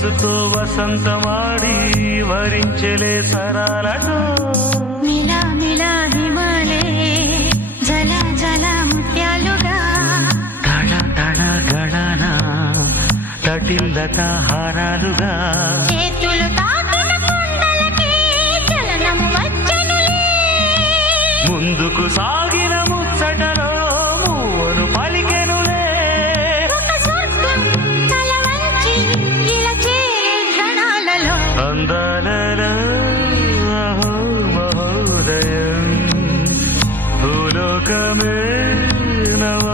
వయస్సుతో వసంతమాడి వరించెలే సరాలతో మిలా మిలా హిమాలే జల జల ముత్యాలుగా తళ తళ గణన తటిల్లత హారాలుగా చేతులు తాకిన కుండలకి చలనము వచ్చనులే ముందుకు సాగిన ముచ్చటలో మూవను పలికెనులే ఒక స్వర్గం తల వంచి ఇలా చేరే క్షణాలలో అందాలలో అహో మహోదయం భూలోకమే నవ